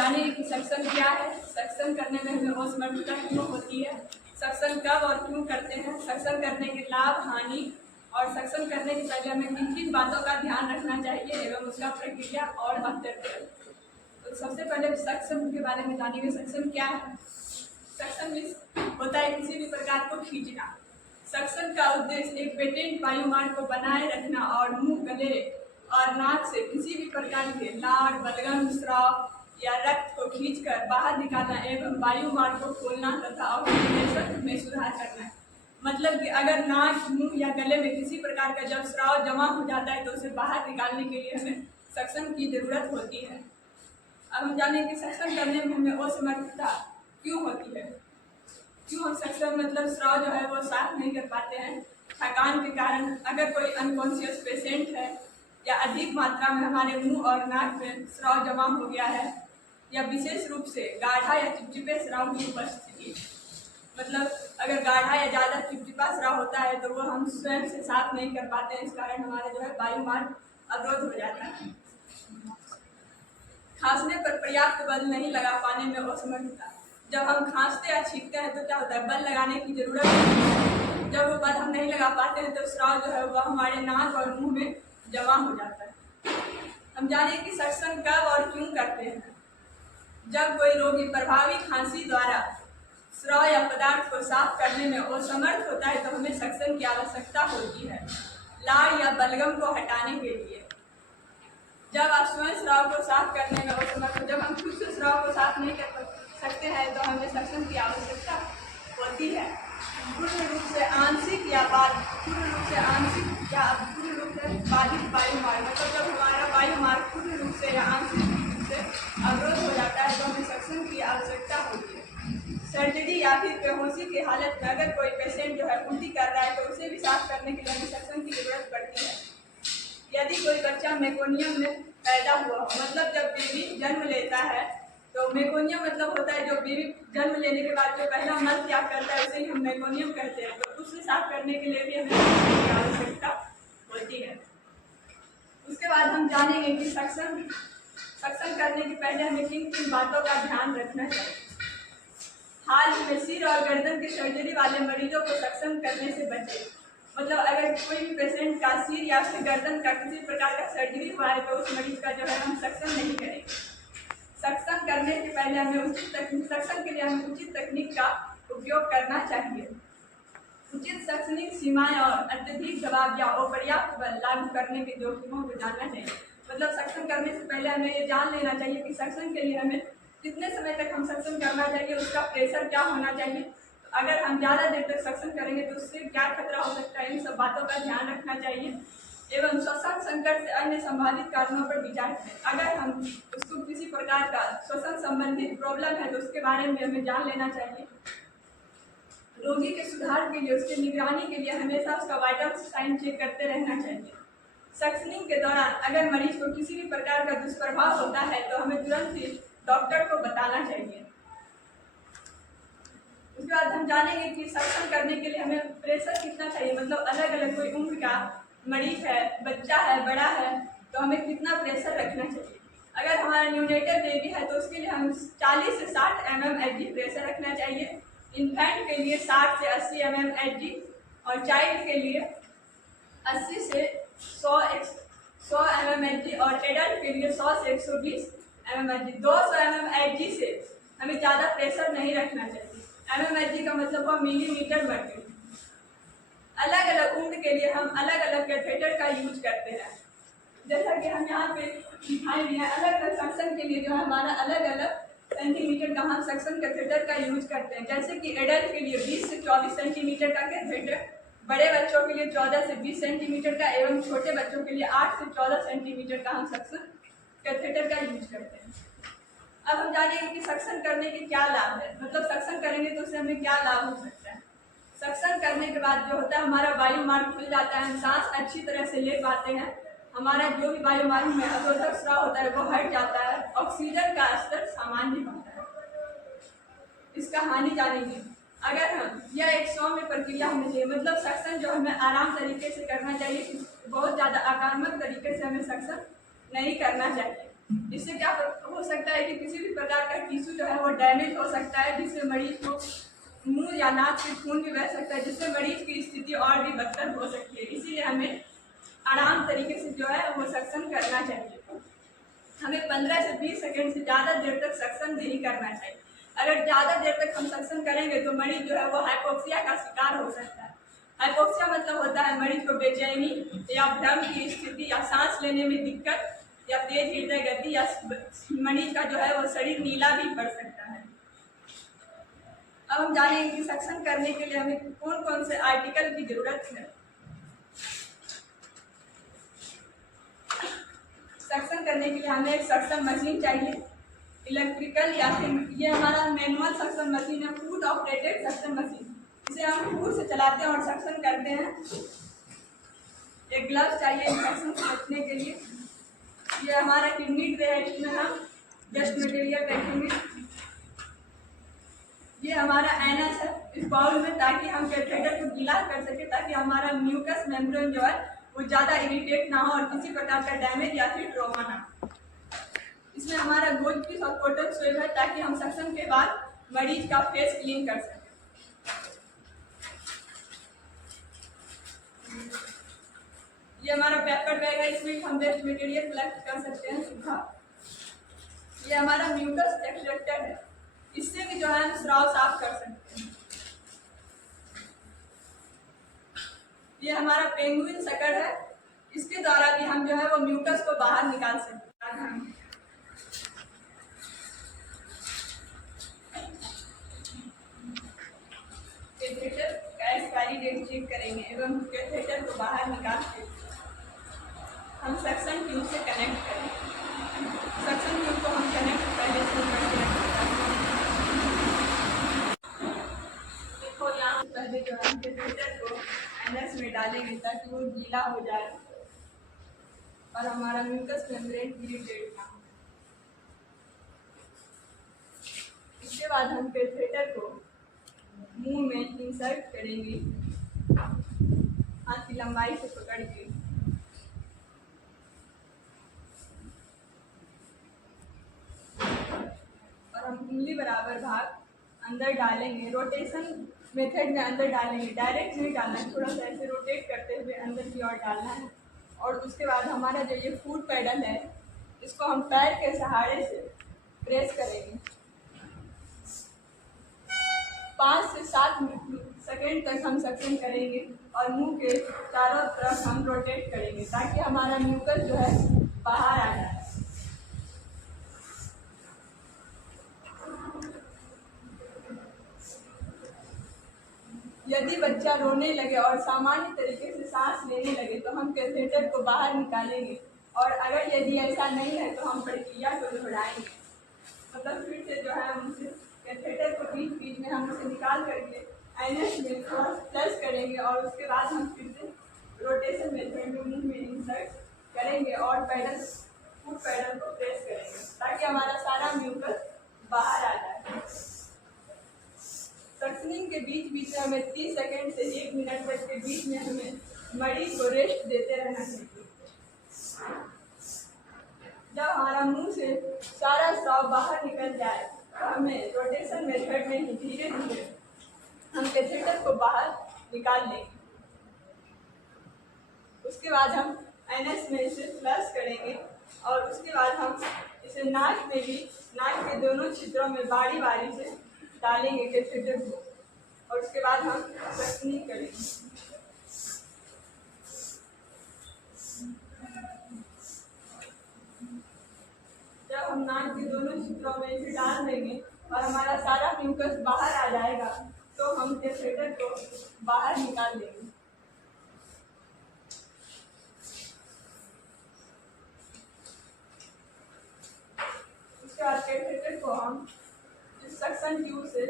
जानेंगे कि सक्शन क्या है, सक्शन करने में हमें असमर्थता क्यों होती है, सक्शन कब और क्यों करते हैं, सक्शन करने के लाभ हानि और सक्शन करने के पहले हमें किन किन बातों का ध्यान रखना चाहिए एवं उसका प्रक्रिया और वक्तव्य। तो सबसे पहले सक्शन के बारे में जानेंगे। सक्शन क्या है? सक्शन मीन्स होता है किसी भी प्रकार को खींचना। सक्शन का उद्देश्य एक पेटेंट वायुमार्ग को बनाए रखना और मुंह, गले और नाक से किसी भी प्रकार के लार, बलगम, स्राव या रक्त को खींचकर बाहर निकालना एवं वायुमार्ग को खोलना तथा ऑक्सीजनेशन में सुधार करना है। मतलब कि अगर नाक, मुंह या गले में किसी प्रकार का जब स्राव जमा हो जाता है तो उसे बाहर निकालने के लिए हमें सक्शन की जरूरत होती है। अब हम जानें कि सक्शन करने में हमें असमर्थता क्यों होती है, क्यों हम सक्शन मतलब स्राव जो है वो साफ नहीं कर पाते हैं। थकान के कारण, अगर कोई अनकॉन्शियस पेशेंट है या अधिक मात्रा में हमारे मुंह और नाक में स्राव जमा हो गया है या विशेष रूप से गाढ़ा या चिपचिपे स्राव की उपस्थिति, मतलब अगर गाढ़ा या ज़्यादा चिपचिपा स्राव होता है तो वो हम स्वयं से साफ नहीं कर पाते हैं, इस कारण हमारा जो है वायुमार्ग अवरोध हो जाता है। खांसने पर पर्याप्त बल नहीं लगा पाने में असमर्थता। जब हम खांसते या छींकते हैं तो क्या होता है, बल लगाने की जरूरत है। जब वो बल हम नहीं लगा पाते हैं तो स्राव जो है वह हमारे नाक और मुंह में जमा हो जाता है। हम जानिए कि सक्शन कब और क्यों करते हैं। जब कोई रोगी प्रभावी खांसी द्वारा स्राव या पदार्थ को साफ करने में असमर्थ होता है तो हमें सक्शन की आवश्यकता होती है लार या बलगम को हटाने के लिए। जब आप स्वयं स्राव को साफ करने में असमर्थ हो, जब हम खुद से स्राव को साफ नहीं कर सकते हैं तो हमें सक्शन की आवश्यकता होती है। पूर्ण रूप से आंशिक या पूर्ण रूप से बाधित वायुमार्ग, मतलब जब हमारा वायुमार्ग पूर्ण रूप से या आंशिक रूप से अवरोध हो जाता है तो हमें सक्शन की आवश्यकता होती है। सर्जरी या फिर बेहोशी की हालत में अगर कोई पेशेंट जो है उल्टी कर रहा है तो उसे भी साफ करने के लिए हमें सक्शन की जरूरत पड़ती है। यदि कोई बच्चा मेकोनियम में पैदा हुआ, मतलब जब बेबी जन्म लेता है तो मेकोनियम मतलब होता है जो बेबी जन्म लेने के बाद जो पहला मल त्याग करता है उसे ही हम मेकोनियम कहते हैं, तो उसे साफ करने के लिए भी हमें सक्शन की आवश्यकता होती है। उसके बाद हम जानेंगे कि सक्शन करने के पहले हमें किन किन बातों का ध्यान रखना चाहिए। हाल ही में सिर और गर्दन के सर्जरी वाले मरीजों को सक्शन करने से बचें। मतलब अगर कोई भी पेशेंट का सिर या फिर गर्दन का किसी प्रकार का सर्जरी हुआ है तो उस मरीज का जो है हम सक्शन नहीं करेंगे। सक्शन करने से पहले हमें सक्शन के लिए हमें उचित तकनीक का उपयोग करना चाहिए। उचित सक्शनिक सीमाएं और अत्यधिक दबाव या अपर्याप्त बल लागू करने के जोखिमों को जानना चाहिए। मतलब सक्शन करने से पहले हमें ये जान लेना चाहिए कि सक्शन के लिए हमें कितने समय तक हम सक्शन करना चाहिए, उसका प्रेशर क्या होना चाहिए, अगर हम ज़्यादा देर तक सक्शन करेंगे तो उससे क्या खतरा हो सकता है, इन सब बातों का ध्यान रखना चाहिए। एवं श्वसन संकट से अन्य संभावित कारणों पर विचार करें। अगर हम उसको किसी प्रकार का श्वसन संबंधित प्रॉब्लम है तो उसके बारे में हमें जान लेना चाहिए। रोगी के सुधार के लिए, उसकी निगरानी के लिए हमेशा उसका वाइटल साइन चेक करते रहना चाहिए। सक्शनिंग के दौरान अगर मरीज को किसी भी प्रकार का दुष्प्रभाव होता है तो हमें तुरंत ही डॉक्टर को बताना चाहिए। उसके बाद हम जानेंगे कि सक्शन करने के लिए हमें प्रेशर कितना चाहिए, मतलब अलग अलग कोई उम्र का मरीज है, बच्चा है, बड़ा है, तो हमें कितना प्रेशर रखना चाहिए। अगर हमारा न्यूनेटर बेबी है तो उसके लिए हम 40 से 60 mmHg प्रेशर रखना चाहिए। इन्फेंट के लिए 60 से 80 mmHg और चाइल्ड के लिए 80 से 100 mmHg और एडल्ट के लिए 100 से 120 mmHg। 200 mmHg से हमें ज़्यादा प्रेशर नहीं रखना चाहिए। mmHg का मतलब हुआ मिलीमीटर मर्क्यूरी। अलग अलग उम्र के लिए हम अलग अलग कैथेटर का यूज करते हैं, जैसा कि हम यहाँ पे दिखाई दिए हैं। अलग अलग सक्शन के लिए जो है हमारा अलग अलग सेंटीमीटर का हम सक्शन कैथेटर का यूज करते हैं। जैसे कि एडल्ट के लिए 20 से 24 सेंटीमीटर का कैथेटर, बड़े बच्चों के लिए 14 से 20 सेंटीमीटर का एवं छोटे बच्चों के लिए 8 से 14 सेंटीमीटर का हम सक्शन कैथेटर का यूज करते हैं। अब हम जानेंगे कि सक्शन करने के क्या लाभ है, मतलब सक्शन करेंगे तो उससे हमें क्या लाभ हो सकता है। सक्शन करने के बाद जो होता है हमारा वायुमार्ग खुल जाता है, हम सांस अच्छी तरह से ले पाते हैं, हमारा जो भी वायुमार्ग में अवरोधक स्राव होता है वो हट जाता है, ऑक्सीजन का स्तर सामान्य होता है। इसका हानि जानेंगे। अगर हम यह एक सौम्य प्रक्रिया होनी चाहिए, मतलब सक्शन जो हमें आराम तरीके से करना चाहिए, बहुत ज़्यादा आक्रामक तरीके से हमें सक्शन नहीं करना चाहिए। इससे क्या हो सकता है कि किसी भी प्रकार का टिश्यू जो है वो डैमेज हो सकता है, जिससे मरीज को मुंह या नाक से खून भी बह सकता है, जिससे मरीज की स्थिति और भी बदतर हो सकती है। इसीलिए हमें आराम तरीके से जो है वो सक्शन करना चाहिए। हमें 15 से 20 सेकंड से ज़्यादा देर तक सक्शन नहीं करना चाहिए। अगर ज़्यादा देर तक हम सक्शन करेंगे तो मरीज जो है वो हाइपोक्सिया का शिकार हो सकता है। हाइपोक्सिया मतलब होता है मरीज को बेचैनी या भ्रम की स्थिति या सांस लेने में दिक्कत या तेज हृदय गति या मरीज का जो है वो शरीर नीला भी पड़ सकता है। अब हम जानेंगे कि सक्शन करने के लिए हमें कौन कौन से आर्टिकल की जरूरत है। सक्शन करने के लिए हमें एक सक्शन मशीन चाहिए, इलेक्ट्रिकल या फिर ये हमारा मैनुअल सक्शन मशीन है, फुट ऑपरेटेड सक्शन मशीन। इसे हम फुट से चलाते हैं और सक्शन करते हैं। एक ग्लव चाहिए सक्शन से बचने के लिए। ये हमारा किडनी ट्रे है, इसमें हम डस्ट मटेरियल रखेंगे। ये हमारा एनएस है इस बाउल में, ताकि हम कैथेटर को गीला कर सके, ताकि हमारा म्यूकस मेम्ब्रेन जो है वो ज़्यादा इरिटेट ना हो और किसी प्रकार का डैमेज या फिर ट्रॉमा ना हो। इसमें हमारा गोज पीस और कॉटन स्वेब है, ताकि हम सक्शन के बाद मरीज का फेस क्लीन कर सकें। ये हमारा पेपर बैग है, इसमें हम वेस्ट मटेरियल कलेक्ट कर सकते हैं सूखा। ये हमारा म्यूकस एक्सट्रैक्टर है, इससे भी जो है हम स्राव साफ कर सकते हैं। ये हमारा पेंगुइन सकड़ है, इसके द्वारा भी हम जो है वो म्यूकस को बाहर निकाल सकते हैं। कैथेटर का एक्सपायरी डेट चेक करेंगे एवं कैथेटर को बाहर निकाल के हम सक्शन ट्यूब से कनेक्ट करेंगे। सक्शन ट्यूब को हम कनेक्ट पहले से करके देखो यहाँ पहले जो हम कैथेटर को एनएस में डालेंगे ताकि वो गीला हो जाए और हमारा म्यूकस मेम्ब्रेन इरिटेट ना हो। इसके बाद हम कैथेटर को मुंह में इंसर्ट करेंगे, हाथ की लंबाई से पकड़ के। और हम उंगली बराबर भाग अंदर डालेंगे, रोटेशन मेथड में अंदर डालेंगे, डायरेक्ट नहीं डालना है, थोड़ा सा ऐसे रोटेट करते हुए अंदर की ओर डालना है। और उसके बाद हमारा जो ये फूड पैडल है, इसको हम पैर के सहारे से प्रेस करेंगे। 5 से 7 सेकेंड तक हम सक्शन करेंगे और मुंह के चारों तरफ हम रोटेट करेंगे, ताकि हमारा म्यूकस जो है बाहर आ जाए। यदि बच्चा रोने लगे और सामान्य तरीके से सांस लेने लगे तो हम कैथेटर को बाहर निकालेंगे, और अगर यदि ऐसा नहीं है तो हम प्रक्रिया को दोहराएंगे। मतलब फिर से जो है हम उसे कैथेटर को बीच बीच में हम उसे निकाल करके एनएस में थोड़ा प्लस करेंगे और उसके बाद हम फिर से रोटेशन मेथड में मुंह में इंसर्ट करेंगे और पैडल फुट पैडल को प्रेस करेंगे, ताकि हमारा सारा म्यूकस बाहर आ जाए। सक्शनिंग के बीच बीच में हमें 30 सेकेंड से 1 मिनट तक के बीच में हमें मरीज को रेस्ट देते रहना चाहिए। जब हमारा मुंह से सारा स्राव बाहर निकल जाए तो हमें रोटेशन मेथड में ही धीरे धीरे हम कैथेटर को बाहर निकाल लेंगे। उसके बाद हम एनएस में इसे फ्लश करेंगे और उसके बाद हम इसे नाक में भी, नाक के दोनों छिद्रों में बारी बारी से डालेंगे कैथेटर को, और उसके बाद हम सक्शनिंग करेंगे। जब हम नाक के दोनों छिद्रों में इसे डाल देंगे और हमारा सारा म्यूकस बाहर आ जाएगा तो हम कैथेटर को बाहर निकाल लेंगे। उसके बाद कैथेटर को हम सक्शन ट्यूब से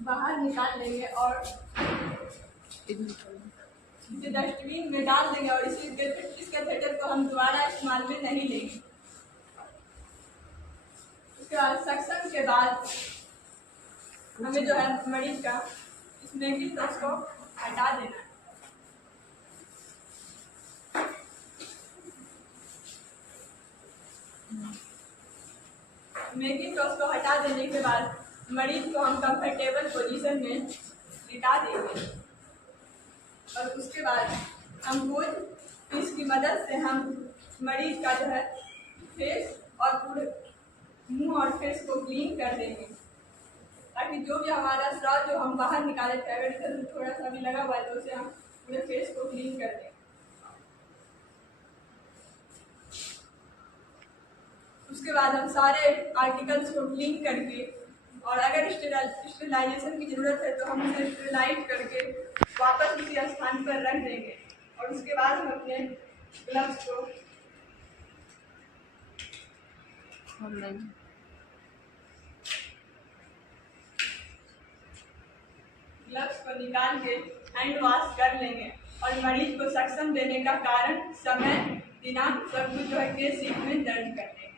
बाहर निकाल लेंगे और इसे डस्टबिन में डाल देंगे और इस कैथेटर को हम दोबारा इस्तेमाल में नहीं लेंगे। उसके बाद सक्शन के बाद हमें जो है मरीज का इसमें भी तो उसको हटा देना है। मेकिंग टॉस को हटा देने के बाद मरीज को हम कंफर्टेबल पोजीशन में लिटा देंगे और उसके बाद हम वो इसकी मदद से हम मरीज का जो है फेस और पूरे मुंह और फेस को क्लीन कर देंगे, ताकि जो भी हमारा स्राव जो हम बाहर निकाले थे अगर इधर थोड़ा सा भी लगा हुआ है तो उसे हम पूरे फेस को क्लीन कर देंगे। उसके बाद हम सारे आर्टिकल्स को क्लीन करके और अगर स्टेरिलाइजेशन की ज़रूरत है तो हम उसे स्टेरिलाइज करके वापस उसी स्थान पर रख देंगे और उसके बाद हम अपने ग्लव्स को निकाल के हैंड वॉश कर लेंगे और मरीज को सक्शन देने का कारण, समय, दिनांक सब कुछ जो है केस शीट में दर्ज कर देंगे।